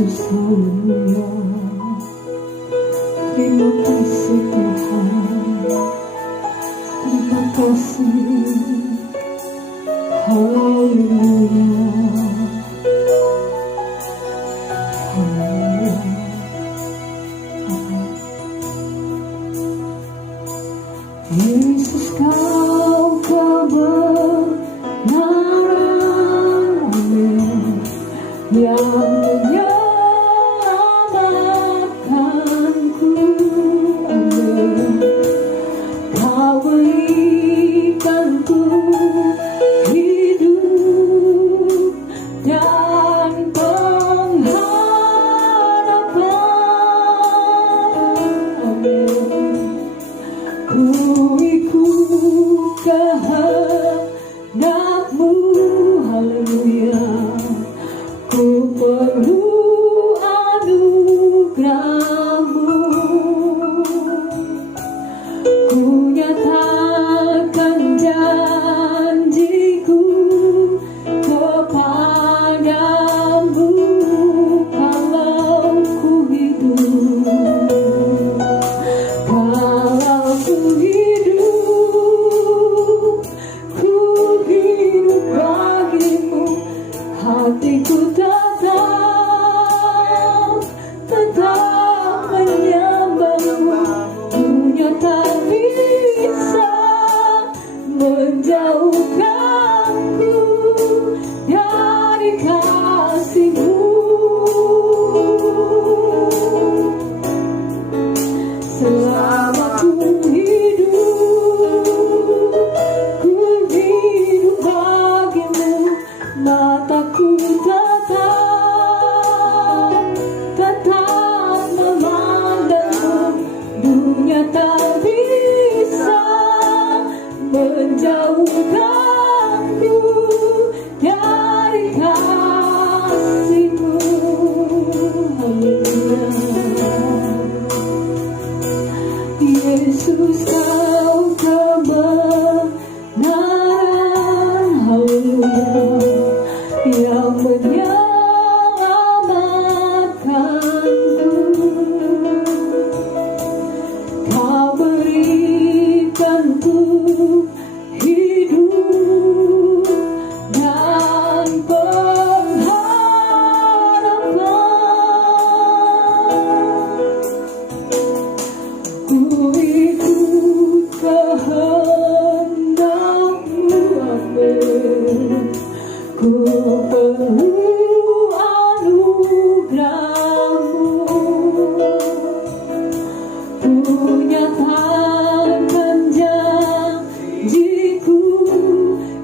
Yesus, haleluya. Terima kasih Tuhan, terima kasih, haleluya, haleluya. Amin. Yesus, kau kebenaran, amin, yang menyelamatkanku, amin. Kau berikanku hidup dan pengharapan, amin. Ku ikut kehendak-Mu, haleluya. Ku perlu anugerah-Mu, ku nyatakan janjiku kepadamu. Kalau ku hidup, kalau ku hidup, ku hidup bagimu. Hatiku tetap menyembahmu. Dunia tak bisa menjauhkanku dari kasih-Mu. Selama ku hidup bagimu. Mataku tetap memandangmu. Dunia tak bisa menjauhkanku dari kasih-Mu. Haleluya. Yesus, kau kebenaran, haleluya, yang menyelamatkanku. Kau berikanku hidup dan pengharapan. Ku ikut kehendak-Mu, amin. Ku perlu anugerah-Mu, ku nyatakan janjiku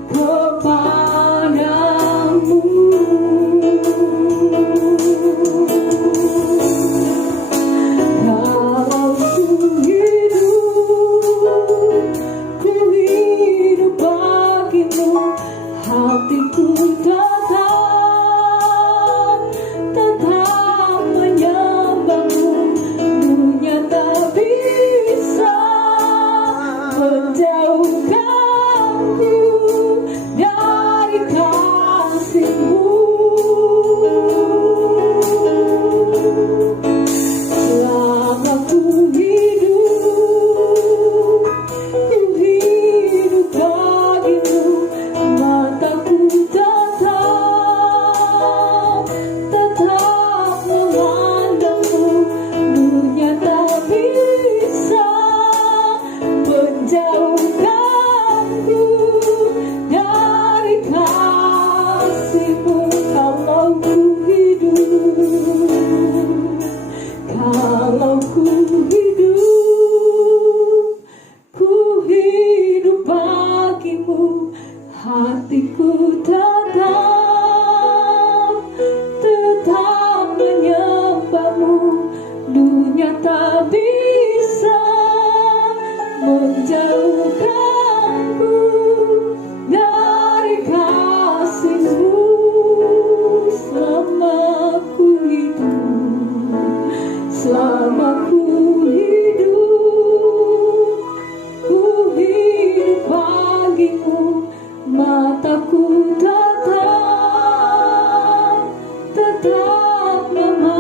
kepadamu. Kalau ku hidup bagimu. Hatiku tetap menyembahmu. Dunia tak bisa menjauhkanku dari kasih-Mu. Selama ku hidup bagimu. Mataku tetap memandangmu. Dunia tak bisa menjauhkanku dari kasih-Mu. Kalau ku hidup, kalau ku hidup bagimu. Hatiku tetap menyembahmu. Dunia tak bisa menjauhkanku dari kasih-Mu. Selama ku hidup bagimu. Mataku tetap memandang.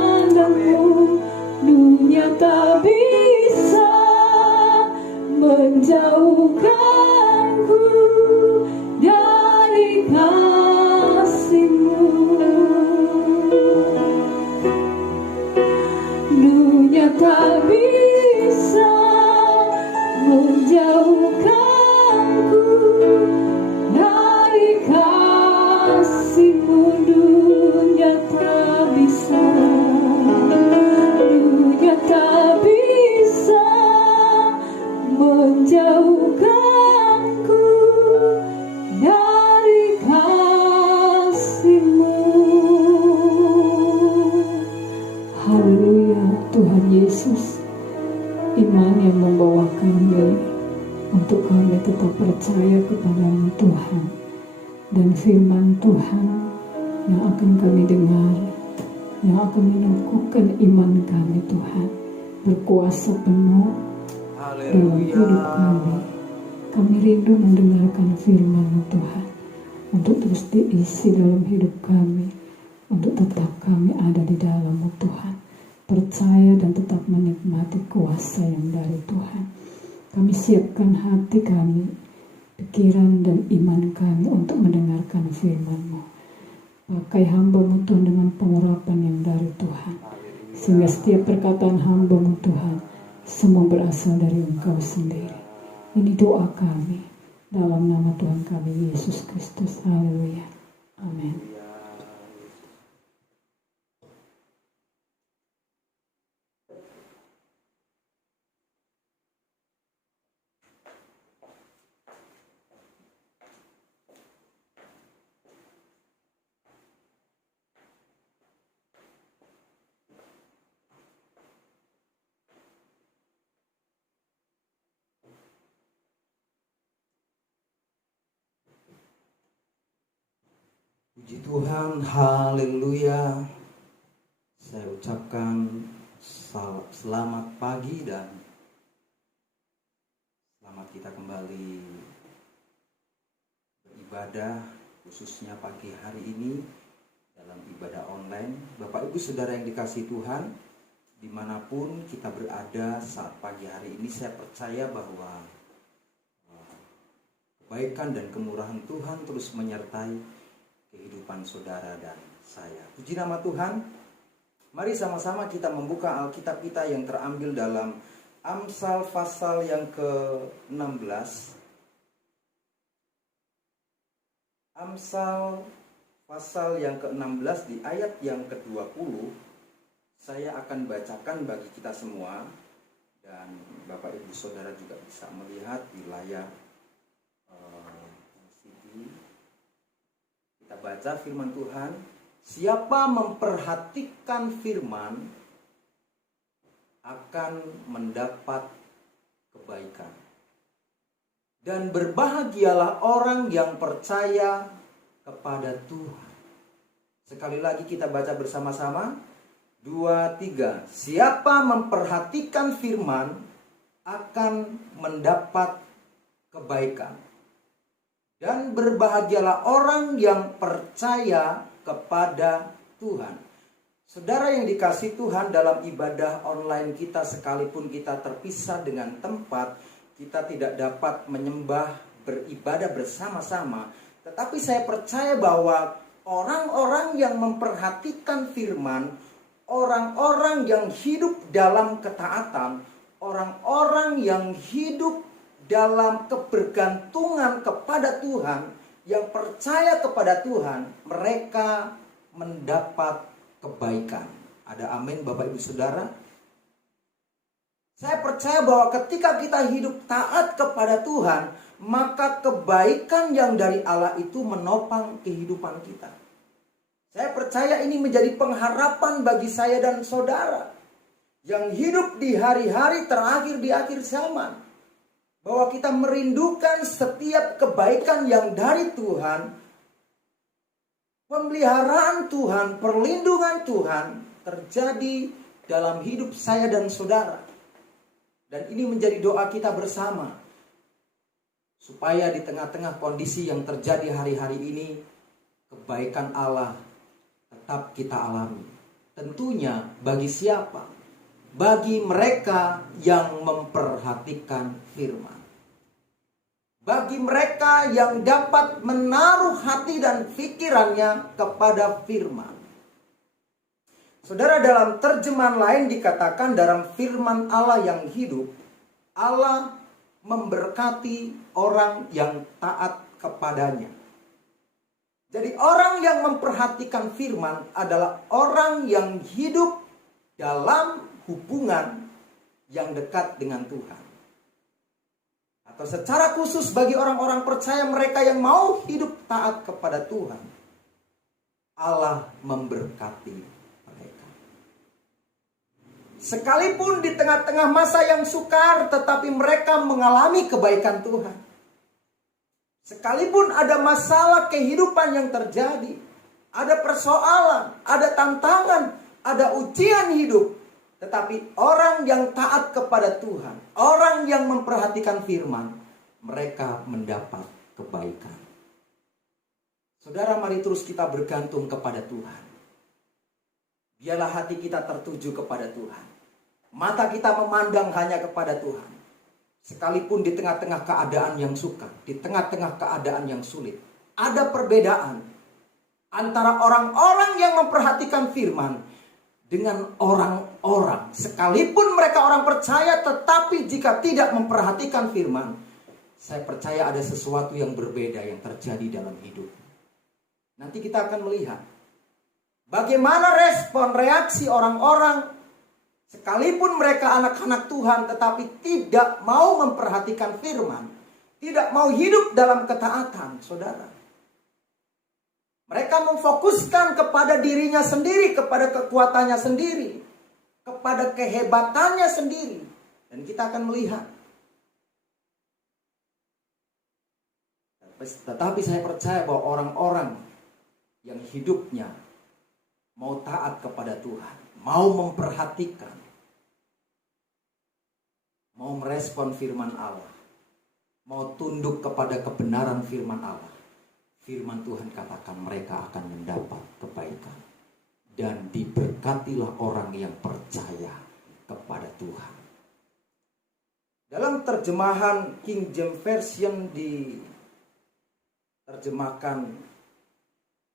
dunia tak bisa, dunia tak bisa menjauhkanku dari kasih-Mu. Haleluya, Tuhan Yesus, iman yang membawa kami untuk kami tetap percaya kepada-Mu Tuhan, dan firman Tuhan yang akan kami dengar, yang akan menumbuhkan iman kami Tuhan, berkuasa penuh dalam hidup kami. Kami rindu mendengarkan firman-Mu Tuhan, untuk terus diisi dalam hidup kami, untuk tetap kami ada di dalam-Mu Tuhan, percaya dan tetap menikmati kuasa yang dari Tuhan. Kami siapkan hati kami, pikiran dan iman kami untuk mendengarkan firman-Mu. Pakai hamba-Mu Tuhan dengan pengurapan yang dari Tuhan, sehingga setiap perkataan hamba-Mu Tuhan semua berasal dari Engkau sendiri. Ini doa kami dalam nama Tuhan kami Yesus Kristus. Haleluya. Amin. Puji Tuhan, haleluya. Saya ucapkan selamat pagi dan selamat kita kembali beribadah, khususnya pagi hari ini dalam ibadah online. Bapak Ibu Saudara yang dikasihi Tuhan, dimanapun kita berada saat pagi hari ini, saya percaya bahwa kebaikan dan kemurahan Tuhan terus menyertai kehidupan saudara dan saya. Puji nama Tuhan. Mari sama-sama kita membuka Alkitab kita yang terambil dalam Amsal pasal yang ke-16. Amsal pasal yang ke-16 di ayat yang ke-20. Saya akan bacakan bagi kita semua, dan Bapak Ibu Saudara juga bisa melihat di layar LCD. Kita baca firman Tuhan. Siapa memperhatikan firman akan mendapat kebaikan. Dan berbahagialah orang yang percaya kepada Tuhan. Sekali lagi kita baca bersama-sama. 2, 3. Siapa memperhatikan firman akan mendapat kebaikan. Dan berbahagialah orang yang percaya kepada Tuhan. Saudara yang dikasihi Tuhan, dalam ibadah online kita, sekalipun kita terpisah dengan tempat, kita tidak dapat menyembah, beribadah bersama-sama. Tetapi saya percaya bahwa orang-orang yang memperhatikan firman, orang-orang yang hidup dalam ketaatan, orang-orang yang hidup dalam kebergantungan kepada Tuhan, yang percaya kepada Tuhan, mereka mendapat kebaikan. Ada amin Bapak Ibu Saudara? Saya percaya bahwa ketika kita hidup taat kepada Tuhan, maka kebaikan yang dari Allah itu menopang kehidupan kita. Saya percaya ini menjadi pengharapan bagi saya dan saudara yang hidup di hari-hari terakhir di akhir zaman. Bahwa kita merindukan setiap kebaikan yang dari Tuhan, pemeliharaan Tuhan, perlindungan Tuhan terjadi dalam hidup saya dan saudara. Dan ini menjadi doa kita bersama, supaya di tengah-tengah kondisi yang terjadi hari-hari ini, kebaikan Allah tetap kita alami. Tentunya bagi siapa? Bagi mereka yang memperhatikan firman. Bagi mereka yang dapat menaruh hati dan pikirannya kepada firman. Saudara, dalam terjemahan lain dikatakan dalam firman Allah yang hidup, Allah memberkati orang yang taat kepadanya. Jadi orang yang memperhatikan firman adalah orang yang hidup dalam hubungan yang dekat dengan Tuhan. Atau secara khusus bagi orang-orang percaya, mereka yang mau hidup taat kepada Tuhan, Allah memberkati mereka. Sekalipun di tengah-tengah masa yang sukar, tetapi mereka mengalami kebaikan Tuhan. Sekalipun ada masalah kehidupan yang terjadi, ada persoalan, ada tantangan, ada ujian hidup, tetapi orang yang taat kepada Tuhan, orang yang memperhatikan firman, mereka mendapat kebaikan. Saudara, mari terus kita bergantung kepada Tuhan. Biarlah hati kita tertuju kepada Tuhan. Mata kita memandang hanya kepada Tuhan. Sekalipun di tengah-tengah keadaan yang sukar, di tengah-tengah keadaan yang sulit, ada perbedaan antara orang-orang yang memperhatikan firman dengan orang-orang, sekalipun mereka orang percaya, tetapi jika tidak memperhatikan firman, saya percaya ada sesuatu yang berbeda yang terjadi dalam hidup. Nanti kita akan melihat bagaimana reaksi orang-orang, sekalipun mereka anak-anak Tuhan, tetapi tidak mau memperhatikan firman, tidak mau hidup dalam ketaatan, saudara. Mereka memfokuskan kepada dirinya sendiri, kepada kekuatannya sendiri, kepada kehebatannya sendiri. Dan kita akan melihat. Tetapi saya percaya bahwa orang-orang yang hidupnya mau taat kepada Tuhan, mau memperhatikan, mau merespon firman Allah, mau tunduk kepada kebenaran firman Allah, firman Tuhan katakan mereka akan mendapat kebaikan. Dan diberkatilah orang yang percaya kepada Tuhan. Dalam terjemahan King James Version diterjemahkan,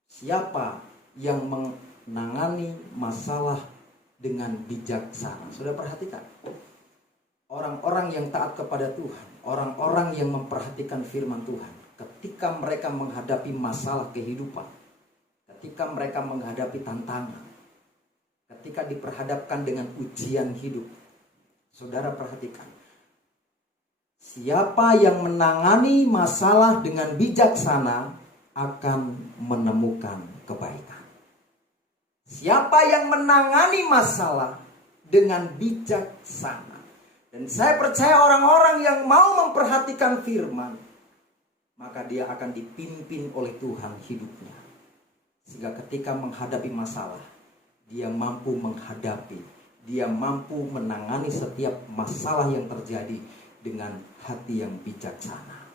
siapa yang menangani masalah dengan bijaksana. Sudah perhatikan? Orang-orang yang taat kepada Tuhan, orang-orang yang memperhatikan firman Tuhan, ketika mereka menghadapi masalah kehidupan, ketika mereka menghadapi tantangan, ketika diperhadapkan dengan ujian hidup, saudara perhatikan. Siapa yang menangani masalah dengan bijaksana akan menemukan kebaikan. Siapa yang menangani masalah dengan bijaksana. Dan saya percaya orang-orang yang mau memperhatikan firman, maka dia akan dipimpin oleh Tuhan hidupnya. Sehingga ketika menghadapi masalah, dia mampu menghadapi, dia mampu menangani setiap masalah yang terjadi dengan hati yang bijaksana.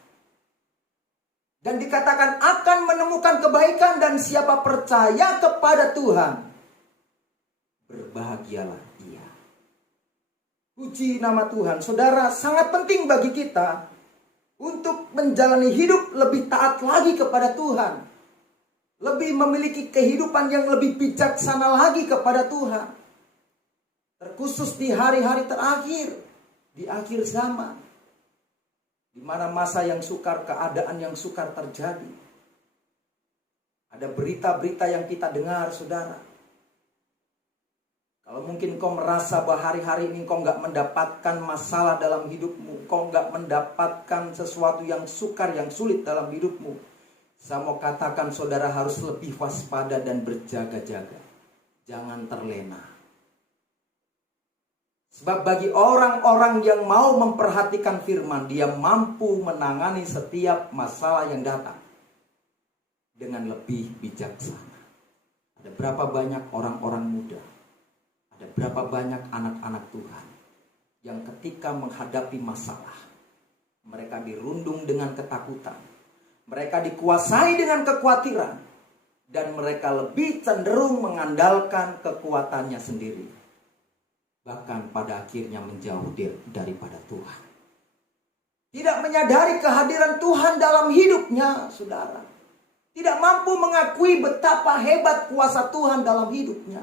Dan dikatakan akan menemukan kebaikan, dan siapa percaya kepada Tuhan, berbahagialah ia. Puji nama Tuhan. Saudara, sangat penting bagi kita untuk menjalani hidup lebih taat lagi kepada Tuhan. Lebih memiliki kehidupan yang lebih bijaksana lagi kepada Tuhan. Terkhusus di hari-hari terakhir, di akhir zaman, di mana masa yang sukar, keadaan yang sukar terjadi. Ada berita-berita yang kita dengar, saudara. Kalau mungkin kau merasa bahwa hari-hari ini kau nggak mendapatkan masalah dalam hidupmu, kau nggak mendapatkan sesuatu yang sukar, yang sulit dalam hidupmu, saya mau katakan saudara harus lebih waspada dan berjaga-jaga. Jangan terlena. Sebab bagi orang-orang yang mau memperhatikan firman, dia mampu menangani setiap masalah yang datang dengan lebih bijaksana. Ada berapa banyak orang-orang muda, ada berapa banyak anak-anak Tuhan yang ketika menghadapi masalah, mereka dirundung dengan ketakutan, mereka dikuasai dengan kekhawatiran, dan mereka lebih cenderung mengandalkan kekuatannya sendiri. Bahkan pada akhirnya menjauh daripada Tuhan. Tidak menyadari kehadiran Tuhan dalam hidupnya, saudara. Tidak mampu mengakui betapa hebat kuasa Tuhan dalam hidupnya.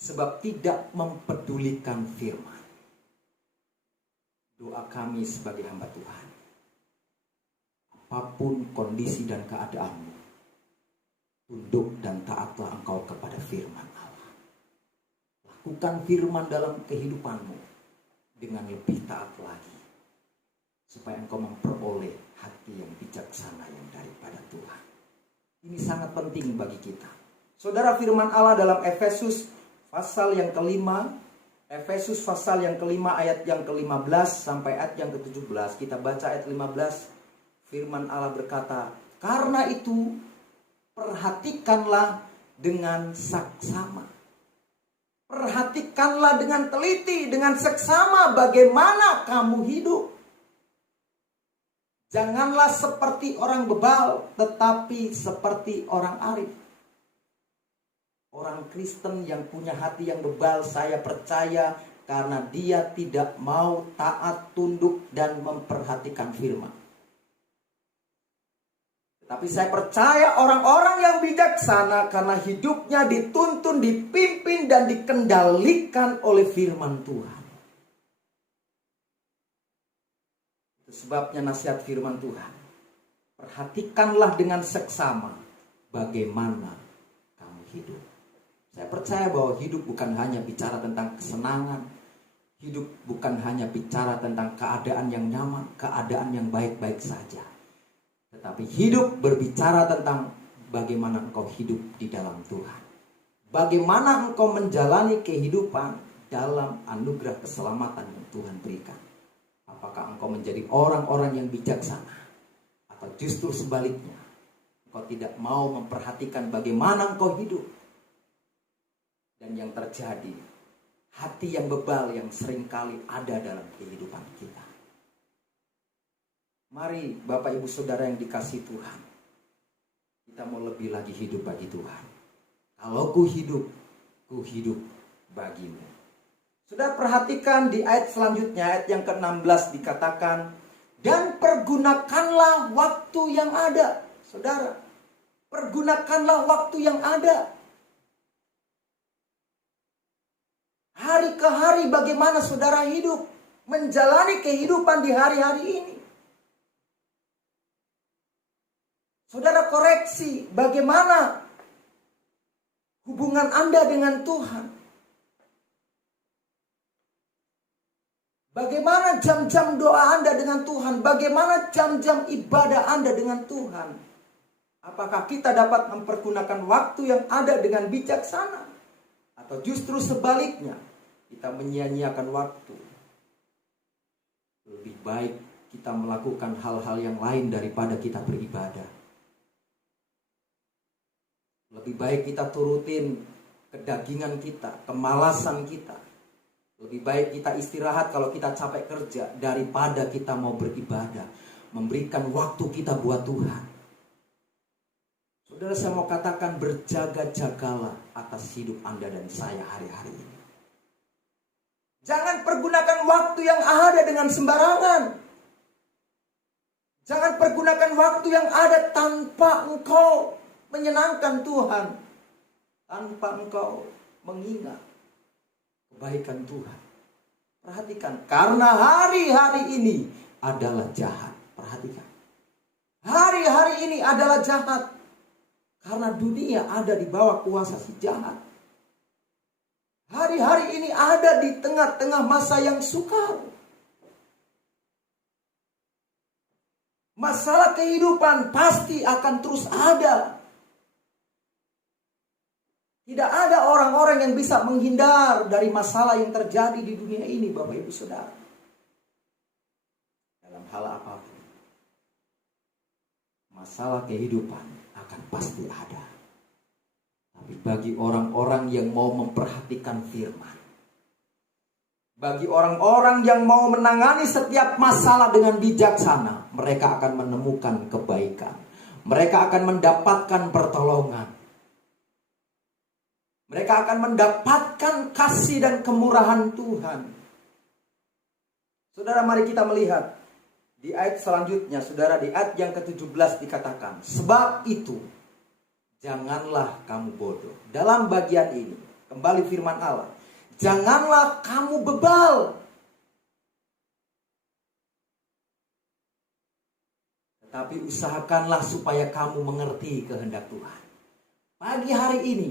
Sebab tidak mempedulikan firman. Doa kami sebagai hamba Tuhan, apapun kondisi dan keadaanmu, tunduk dan taatlah engkau kepada firman Allah. Lakukan firman dalam kehidupanmu dengan lebih taat lagi, supaya engkau memperoleh hati yang bijaksana yang daripada Tuhan. Ini sangat penting bagi kita. Saudara, firman Allah dalam Efesus pasal yang kelima, Efesus pasal yang kelima ayat yang ke-15 sampai ayat yang ke-17. Kita baca ayat 15. Firman Allah berkata, "Karena itu perhatikanlah dengan saksama." Perhatikanlah dengan teliti, dengan seksama bagaimana kamu hidup. Janganlah seperti orang bebal, tetapi seperti orang arif. Orang Kristen yang punya hati yang bebal, saya percaya karena dia tidak mau taat, tunduk, dan memperhatikan firman. Tapi saya percaya orang-orang yang bijaksana karena hidupnya dituntun, dipimpin, dan dikendalikan oleh firman Tuhan. Itu sebabnya nasihat firman Tuhan. Perhatikanlah dengan seksama bagaimana kamu hidup. Saya percaya bahwa hidup bukan hanya bicara tentang kesenangan. Hidup bukan hanya bicara tentang keadaan yang nyaman, keadaan yang baik-baik saja. Tetapi hidup berbicara tentang bagaimana engkau hidup di dalam Tuhan. Bagaimana engkau menjalani kehidupan dalam anugerah keselamatan yang Tuhan berikan. Apakah engkau menjadi orang-orang yang bijaksana, atau justru sebaliknya, engkau tidak mau memperhatikan bagaimana engkau hidup. Dan yang terjadi, hati yang bebal yang seringkali ada dalam kehidupan kita. Mari Bapak Ibu Saudara yang dikasihi Tuhan, kita mau lebih lagi hidup bagi Tuhan. Kalau ku hidup bagimu. Sudah perhatikan di ayat selanjutnya, ayat yang ke-16 dikatakan, dan pergunakanlah waktu yang ada. Saudara, pergunakanlah waktu yang ada. Hari ke hari bagaimana saudara hidup, menjalani kehidupan di hari-hari ini. Saudara koreksi bagaimana hubungan Anda dengan Tuhan. Bagaimana jam-jam doa Anda dengan Tuhan. Bagaimana jam-jam ibadah Anda dengan Tuhan. Apakah kita dapat mempergunakan waktu yang ada dengan bijaksana? Atau justru sebaliknya, kita menyia-nyiakan waktu. Lebih baik kita melakukan hal-hal yang lain daripada kita beribadah. Lebih baik kita turutin kedagingan kita, kemalasan kita. Lebih baik kita istirahat kalau kita capek kerja daripada kita mau beribadah, memberikan waktu kita buat Tuhan. Saudara, saya mau katakan, berjaga-jagalah atas hidup Anda dan saya hari-hari ini. Jangan pergunakan waktu yang ada dengan sembarangan. Jangan pergunakan waktu yang ada tanpa engkau menyenangkan Tuhan, tanpa engkau mengingat kebaikan Tuhan. Perhatikan, karena hari-hari ini adalah jahat. Perhatikan, hari-hari ini adalah jahat. Karena dunia ada di bawah kuasa si jahat. Hari-hari ini ada di tengah-tengah masa yang sukar. Masalah kehidupan pasti akan terus ada. Tidak ada orang-orang yang bisa menghindar dari masalah yang terjadi di dunia ini, Bapak Ibu Saudara. Dalam hal apapun, masalah kehidupan akan pasti ada. Tapi bagi orang-orang yang mau memperhatikan firman, bagi orang-orang yang mau menangani setiap masalah dengan bijaksana, mereka akan menemukan kebaikan. Mereka akan mendapatkan pertolongan. Mereka akan mendapatkan kasih dan kemurahan Tuhan. Saudara, mari kita melihat di ayat selanjutnya. Saudara, di ayat yang ke-17 dikatakan, sebab itu janganlah kamu bodoh. Dalam bagian ini, kembali firman Allah, janganlah kamu bebal. Tapi usahakanlah supaya kamu mengerti kehendak Tuhan. Pagi hari ini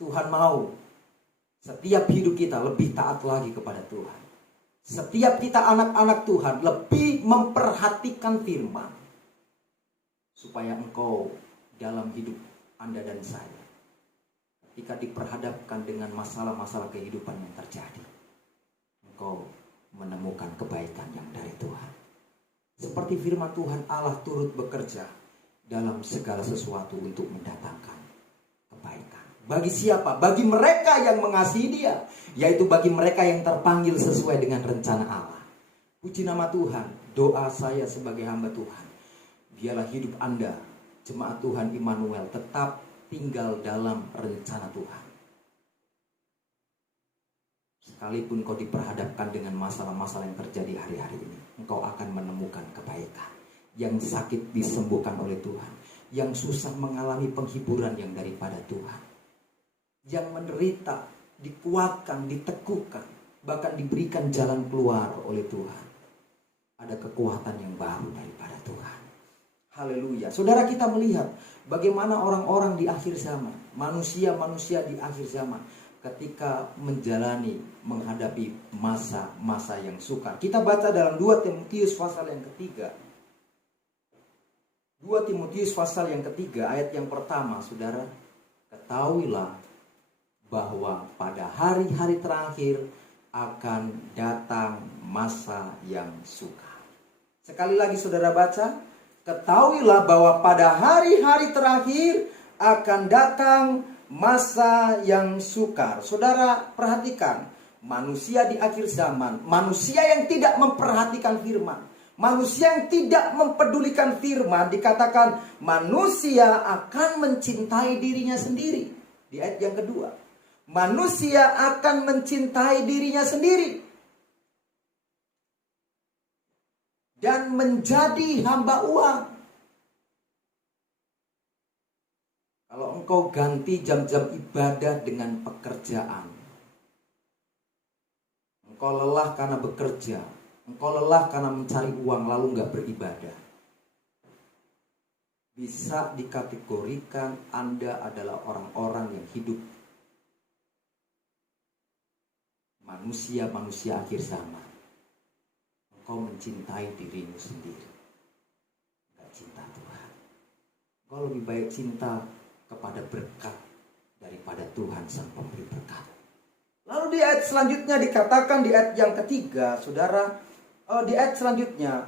Tuhan mau setiap hidup kita lebih taat lagi kepada Tuhan. Setiap kita anak-anak Tuhan lebih memperhatikan firman. Supaya engkau dalam hidup Anda dan saya, ketika diperhadapkan dengan masalah-masalah kehidupan yang terjadi, engkau menemukan kebaikan yang dari Tuhan. Seperti firman Tuhan, Allah turut bekerja dalam segala sesuatu untuk mendatangkan kebaikan. Bagi siapa? Bagi mereka yang mengasihi Dia, yaitu bagi mereka yang terpanggil sesuai dengan rencana Allah. Puji nama Tuhan. Doa saya sebagai hamba Tuhan, biarlah hidup Anda, jemaat Tuhan Immanuel, tetap tinggal dalam rencana Tuhan. Sekalipun kau diperhadapkan dengan masalah-masalah yang terjadi hari-hari ini, engkau akan menemukan kebaikan. Yang sakit disembuhkan oleh Tuhan, yang susah mengalami penghiburan yang daripada Tuhan, yang menderita dikuatkan, diteguhkan, bahkan diberikan jalan keluar oleh Tuhan. Ada kekuatan yang baru daripada Tuhan. Haleluya. Saudara, kita melihat bagaimana orang-orang di akhir zaman, manusia-manusia di akhir zaman, ketika menghadapi masa-masa yang sukar. Kita baca dalam 2 Timotius pasal yang ketiga. 2 Timotius pasal yang ketiga ayat yang pertama, saudara. Ketahuilah bahwa pada hari-hari terakhir akan datang masa yang sukar. Sekali lagi saudara baca. Ketahuilah bahwa pada hari-hari terakhir akan datang masa yang sukar. Saudara perhatikan, manusia di akhir zaman, manusia yang tidak memperhatikan firman, manusia yang tidak mempedulikan firman, dikatakan manusia akan mencintai dirinya sendiri. Di ayat yang kedua, manusia akan mencintai dirinya sendiri dan menjadi hamba uang. Kalau engkau ganti jam-jam ibadah dengan pekerjaan, engkau lelah karena bekerja, engkau lelah karena mencari uang lalu nggak beribadah, bisa dikategorikan Anda adalah orang-orang yang hidup manusia-manusia akhir zaman. Engkau mencintai dirimu sendiri, nggak cinta Tuhan. Engkau lebih baik cinta kepada berkat daripada Tuhan sang pemberi berkat. Lalu di ayat selanjutnya dikatakan, di ayat yang ketiga, saudara, di ayat selanjutnya,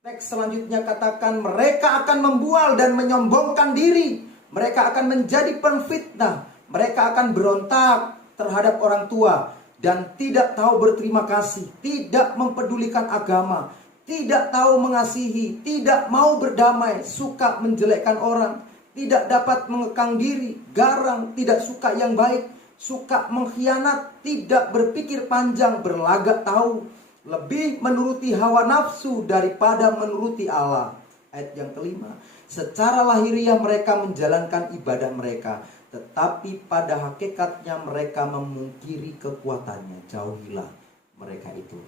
teks selanjutnya katakan, mereka akan membual dan menyombongkan diri, mereka akan menjadi penfitnah, mereka akan berontak terhadap orang tua dan tidak tahu berterima kasih, tidak mempedulikan agama, tidak tahu mengasihi, tidak mau berdamai, suka menjelekkan orang, tidak dapat mengekang diri, garang, tidak suka yang baik, suka mengkhianat, tidak berpikir panjang, berlagak tahu, lebih menuruti hawa nafsu daripada menuruti Allah. Ayat yang kelima, secara lahiriah mereka menjalankan ibadah mereka, tetapi pada hakikatnya mereka memungkiri kekuatannya. Jauhilah mereka itu.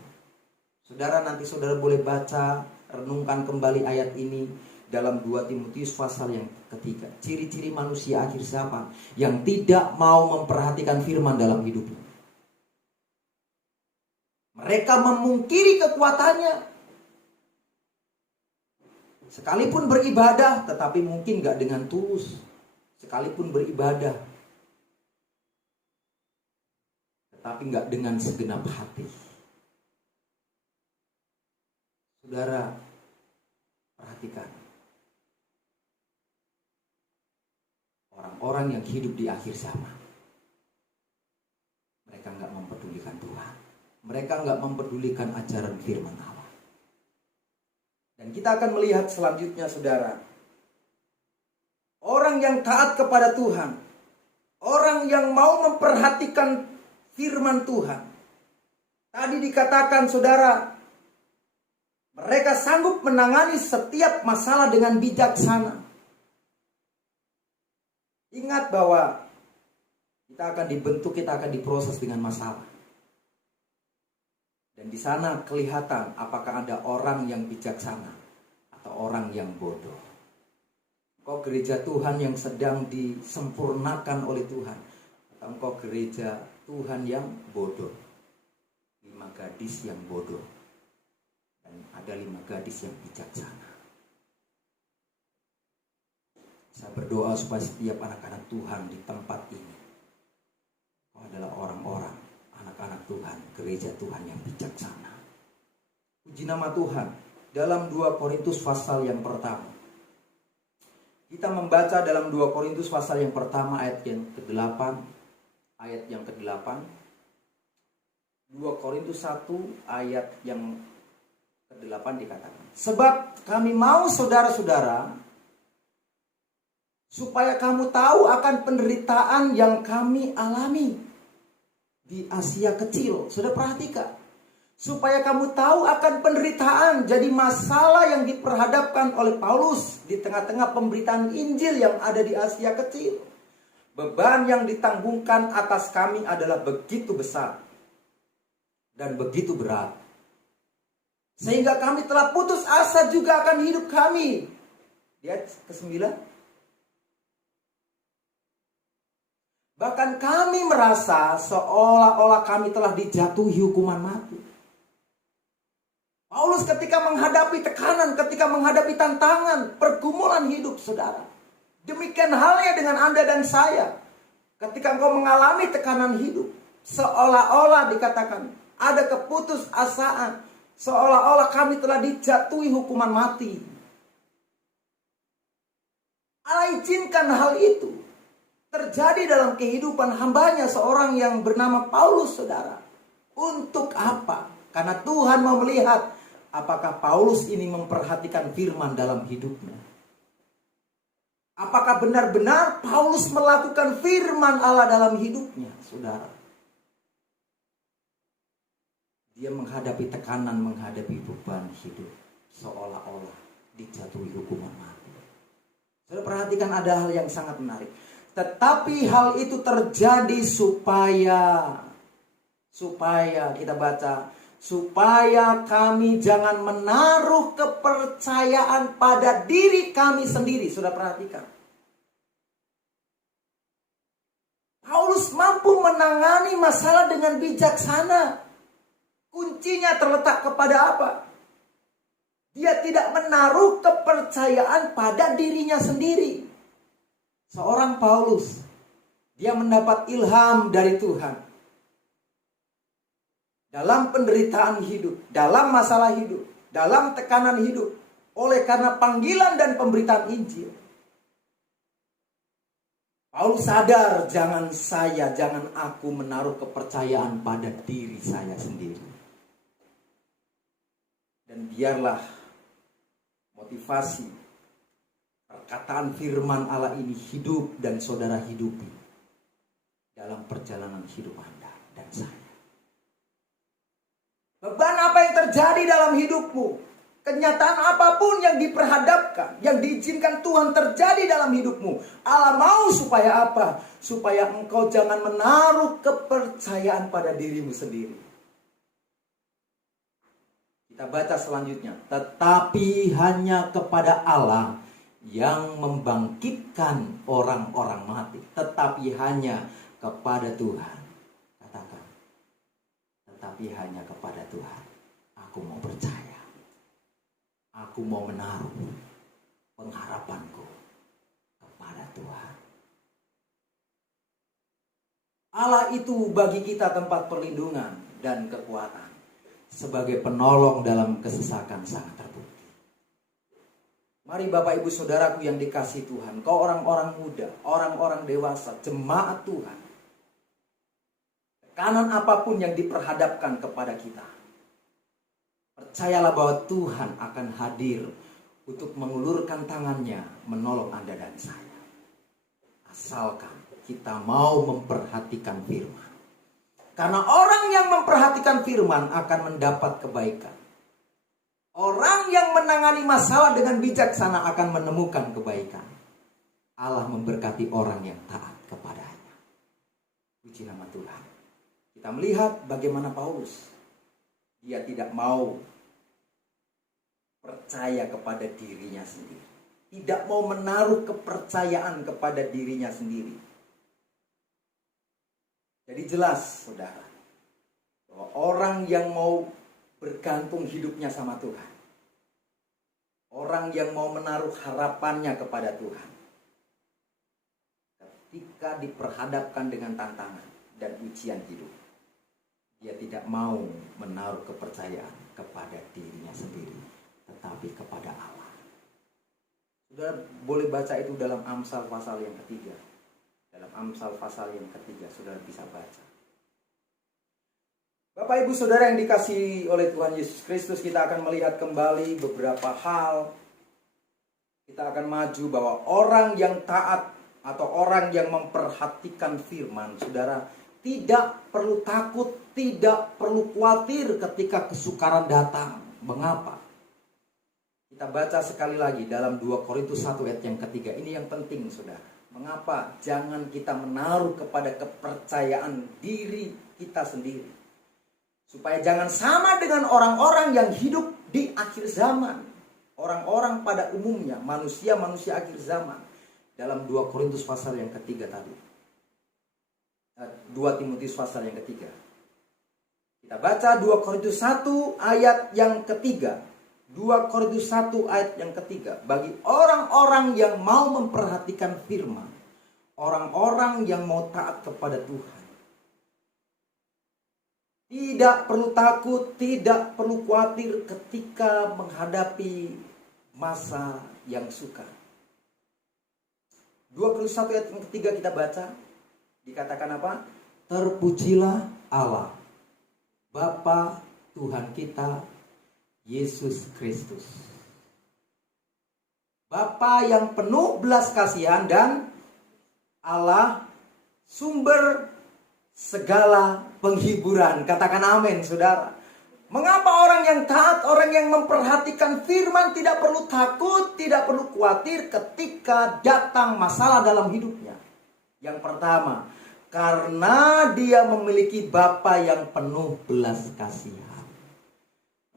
Saudara, nanti saudara boleh baca, renungkan kembali ayat ini dalam 2 Timotius pasal yang ketiga. Ciri-ciri manusia akhir zaman yang tidak mau memperhatikan firman dalam hidupnya. Mereka memungkiri kekuatannya. Sekalipun beribadah, tetapi mungkin gak dengan tulus. Sekalipun beribadah, tetapi gak dengan segenap hati. Saudara, perhatikan. Orang-orang yang hidup di akhir zaman, mereka gak mempedulikan Tuhan. Mereka gak mempedulikan ajaran firman Allah. Dan kita akan melihat selanjutnya, saudara, orang yang taat kepada Tuhan, orang yang mau memperhatikan firman Tuhan. Tadi dikatakan, saudara, mereka sanggup menangani setiap masalah dengan bijaksana. Ingat bahwa kita akan dibentuk, kita akan diproses dengan masalah. Dan di sana kelihatan apakah ada orang yang bijaksana atau orang yang bodoh. Engkau gereja Tuhan yang sedang disempurnakan oleh Tuhan, atau engkau gereja Tuhan yang bodoh? 5 gadis yang bodoh dan ada 5 gadis yang bijaksana. Saya berdoa supaya setiap anak-anak Tuhan di tempat ini adalah orang-orang, anak-anak Tuhan, gereja Tuhan yang bijaksana. Puji nama Tuhan. Dalam 2 Korintus pasal yang pertama, kita membaca dalam 2 Korintus pasal yang pertama ayat yang ke-8, ayat yang ke-8. 2 Korintus 1 ayat yang ke-8 dikatakan, sebab kami mau saudara-saudara supaya kamu tahu akan penderitaan yang kami alami di Asia Kecil. Sudah perhatikan? Supaya kamu tahu akan penderitaan, jadi masalah yang diperhadapkan oleh Paulus di tengah-tengah pemberitaan Injil yang ada di Asia Kecil. Beban yang ditanggungkan atas kami adalah begitu besar dan begitu berat, sehingga kami telah putus asa juga akan hidup kami. Lihat ke-9. Bahkan kami merasa seolah-olah kami telah dijatuhi hukuman mati. Paulus ketika menghadapi tekanan, ketika menghadapi tantangan, pergumulan hidup, saudara. Demikian halnya dengan Anda dan saya. Ketika engkau mengalami tekanan hidup, seolah-olah dikatakan ada keputusasaan, seolah-olah kami telah dijatuhi hukuman mati. Allah izinkan hal itu terjadi dalam kehidupan hambanya, seorang yang bernama Paulus, saudara. Untuk apa? Karena Tuhan mau melihat apakah Paulus ini memperhatikan firman dalam hidupnya. Apakah benar-benar Paulus melakukan firman Allah dalam hidupnya, saudara. Dia menghadapi tekanan, menghadapi beban hidup, seolah-olah dijatuhi hukuman mati. Saudara perhatikan, ada hal yang sangat menarik. Tetapi hal itu terjadi supaya kita baca, supaya kami jangan menaruh kepercayaan pada diri kami sendiri. Sudah perhatikan, Paulus mampu menangani masalah dengan bijaksana. Kuncinya terletak kepada apa? Dia tidak menaruh kepercayaan pada dirinya sendiri. Seorang Paulus, dia mendapat ilham dari Tuhan dalam penderitaan hidup, dalam masalah hidup, dalam tekanan hidup, oleh karena panggilan dan pemberitaan Injil. Paulus sadar, jangan aku menaruh kepercayaan pada diri saya sendiri. Dan biarlah motivasi perkataan firman Allah ini hidup dan saudara hidupi dalam perjalanan hidup Anda dan saya. Beban apa yang terjadi dalam hidupmu, kenyataan apapun yang diperhadapkan, yang diizinkan Tuhan terjadi dalam hidupmu, Allah mau supaya apa? Supaya engkau jangan menaruh kepercayaan pada dirimu sendiri. Kita baca selanjutnya, tetapi hanya kepada Allah yang membangkitkan orang-orang mati. Tetapi hanya kepada Tuhan. Katakan, tetapi hanya kepada Tuhan. Aku mau percaya. Aku mau menaruh pengharapanku kepada Tuhan. Allah itu bagi kita tempat perlindungan dan kekuatan. Sebagai penolong dalam kesesakan sangat terbukti. Mari Bapak Ibu Saudaraku yang dikasihi Tuhan, kau orang-orang muda, orang-orang dewasa, jemaat Tuhan. Tekanan apapun yang diperhadapkan kepada kita, percayalah bahwa Tuhan akan hadir untuk mengulurkan tangannya menolong Anda dan saya. Asalkan kita mau memperhatikan firman. Karena orang yang memperhatikan firman akan mendapat kebaikan. Orang yang menangani masalah dengan bijaksana akan menemukan kebaikan. Allah memberkati orang yang taat kepadanya. Puji nama Tuhan. Kita melihat bagaimana Paulus. Dia tidak mau percaya kepada dirinya sendiri. Tidak mau menaruh kepercayaan kepada dirinya sendiri. Jadi jelas, saudara, bahwa orang yang mau bergantung hidupnya sama Tuhan, orang yang mau menaruh harapannya kepada Tuhan, ketika diperhadapkan dengan tantangan dan ujian hidup, dia tidak mau menaruh kepercayaan kepada dirinya sendiri, tetapi kepada Allah. Saudara boleh baca itu dalam Amsal pasal yang ketiga. Dalam Amsal pasal yang ketiga, saudara bisa baca. Bapak Ibu Saudara yang dikasihi oleh Tuhan Yesus Kristus, kita akan melihat kembali beberapa hal. Kita akan maju bahwa orang yang taat atau orang yang memperhatikan firman, saudara, tidak perlu takut, tidak perlu khawatir ketika kesukaran datang. Mengapa? Kita baca sekali lagi dalam 2 Korintus 1 ayat yang ketiga. Ini yang penting, saudara. Mengapa? Jangan kita menaruh kepada kepercayaan diri kita sendiri. Supaya jangan sama dengan orang-orang yang hidup di akhir zaman. Orang-orang pada umumnya, manusia-manusia akhir zaman. Dalam 2 Korintus pasal yang ketiga tadi. 2 Timotius pasal yang ketiga. Kita baca 2 Korintus 1 ayat yang ketiga. 2 Korintus 1 ayat yang ketiga. Bagi orang-orang yang mau memperhatikan firman, orang-orang yang mau taat kepada Tuhan, tidak perlu takut, tidak perlu khawatir ketika menghadapi masa yang sukar. 2 Korintus 1 ayat yang ketiga kita baca, dikatakan apa? Terpujilah Allah, Bapa Tuhan kita, Yesus Kristus. Bapa yang penuh belas kasihan dan Allah sumber segala penghiburan. Katakan amin, saudara. Mengapa orang yang taat, orang yang memperhatikan firman tidak perlu takut, tidak perlu khawatir ketika datang masalah dalam hidupnya? Yang pertama, karena dia memiliki Bapa yang penuh belas kasihan.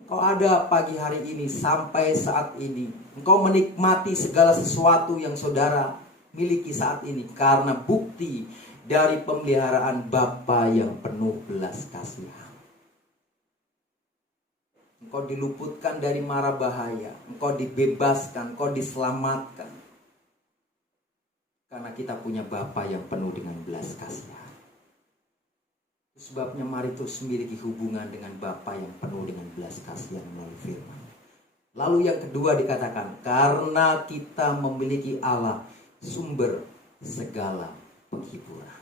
Engkau ada pagi hari ini sampai saat ini, engkau menikmati segala sesuatu yang saudara miliki saat ini karena bukti dari pemeliharaan Bapa yang penuh belas kasihan. Engkau diluputkan dari mara bahaya, engkau dibebaskan, engkau diselamatkan. Karena kita punya Bapa yang penuh dengan belas kasihan. Itu sebabnya mari terus memiliki hubungan dengan Bapa yang penuh dengan belas kasihan melalui firman. Lalu yang kedua dikatakan, karena kita memiliki Allah sumber segala penghiburan.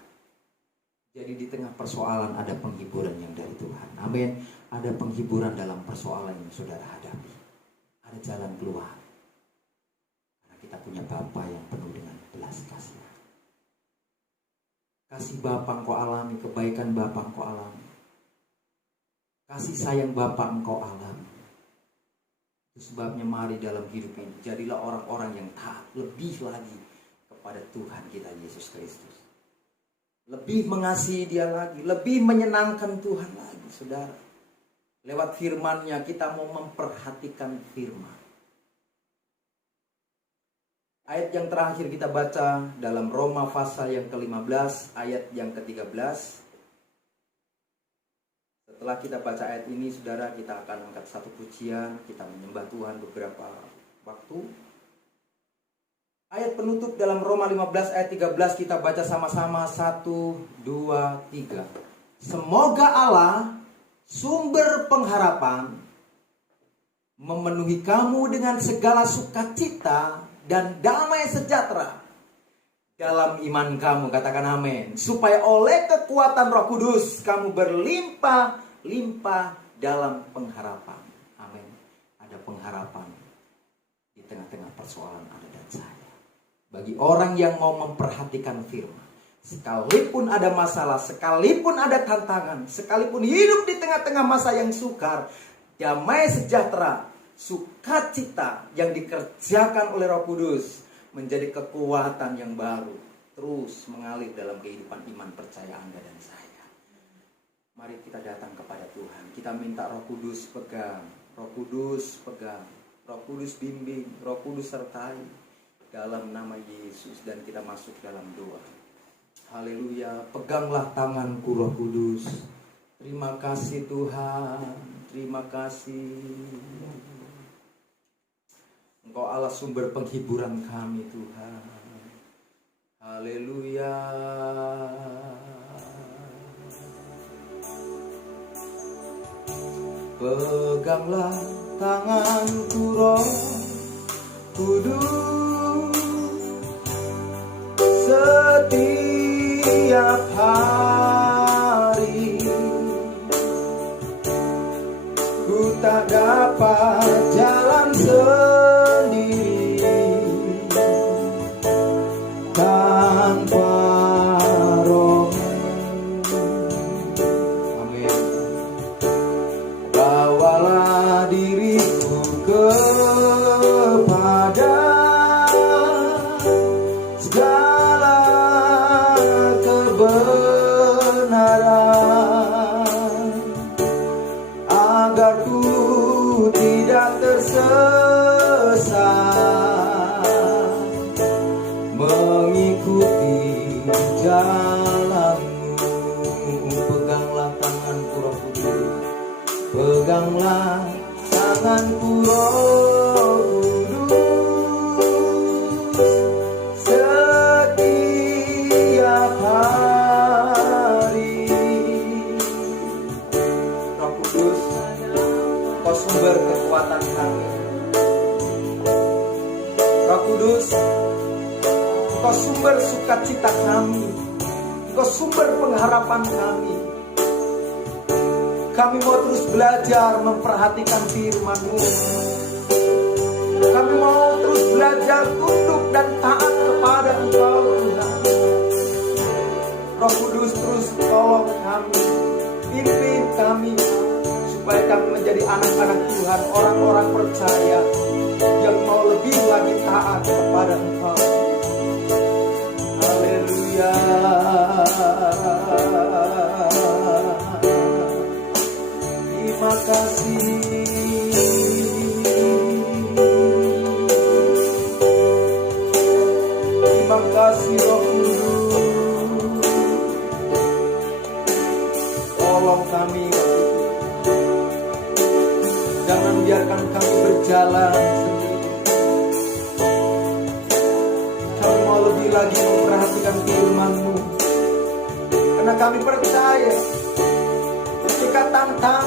Jadi di tengah persoalan ada penghiburan yang dari Tuhan. Amin. Ada penghiburan dalam persoalan yang saudara hadapi. Ada jalan keluar. Karena kita punya Bapa yang penuh dengan belas kasihan. Kasih Bapa engkau alami, kebaikan Bapa engkau alami. Kasih sayang Bapa engkau alami. Itu sebabnya mari dalam hidup ini jadilah orang-orang yang taat lebih lagi kepada Tuhan kita Yesus Kristus. Lebih mengasihi Dia lagi, lebih menyenangkan Tuhan lagi, saudara. Lewat firman-Nya kita mau memperhatikan firman. Ayat yang terakhir kita baca dalam Roma pasal yang ke-15 ayat yang ke-13. Setelah kita baca ayat ini, saudara, kita akan angkat satu pujian, kita menyembah Tuhan beberapa waktu. Ayat penutup dalam Roma 15 ayat 13 kita baca sama-sama 1, 2, 3. Semoga Allah sumber pengharapan memenuhi kamu dengan segala sukacita dan damai sejahtera dalam iman kamu. Katakan amin. Supaya oleh kekuatan Roh Kudus kamu berlimpah-limpah dalam pengharapan. Amin. Ada pengharapan di tengah-tengah persoalan Anda dan saya. Bagi orang yang mau memperhatikan firman, sekalipun ada masalah, sekalipun ada tantangan, sekalipun hidup di tengah-tengah masa yang sukar, damai sejahtera, sukacita yang dikerjakan oleh Roh Kudus menjadi kekuatan yang baru terus mengalir dalam kehidupan iman percaya Anda dan saya. Mari kita datang kepada Tuhan. Kita minta Roh Kudus pegang. Roh Kudus pegang. Roh Kudus bimbing, Roh Kudus sertai dalam nama Yesus. Dan kita masuk dalam doa. Haleluya. Peganglah tanganku Roh Kudus. Terima kasih Tuhan, terima kasih. Engkau Allah sumber penghiburan kami Tuhan. Haleluya. Peganglah tanganku Roh Kudus setiap hari. Ku tak dapat jalan sendiri tanpa Roh-Mu. Amin. Bawalah diriku kepada segala kebenaran, agar ku tidak tersesat mengikuti jalan-Mu. Peganglah tanganku Roh Kudus, peganglah tanganku Roh Kudus setiap hari. Roh Kudus, Kau sumber kekuatan kami. Roh Kudus, Kau sumber sukacita kami. Kau sumber pengharapan kami. Kami mau terus belajar memperhatikan firman-Mu. Kami mau terus belajar tunduk dan taat kepada Engkau Tuhan. Roh Kudus, terus tolong kami, pimpin kami, supaya kami menjadi anak-anak Tuhan, orang-orang percaya yang mau lebih lagi taat kepada Engkau. Haleluya. Terima kasih. Terima kasih Roh Kudus. Tolong kami, jangan biarkan kami berjalan sendiri. Kami mau lebih lagi memperhatikan firman-Mu, karena kami percaya ketika tantangan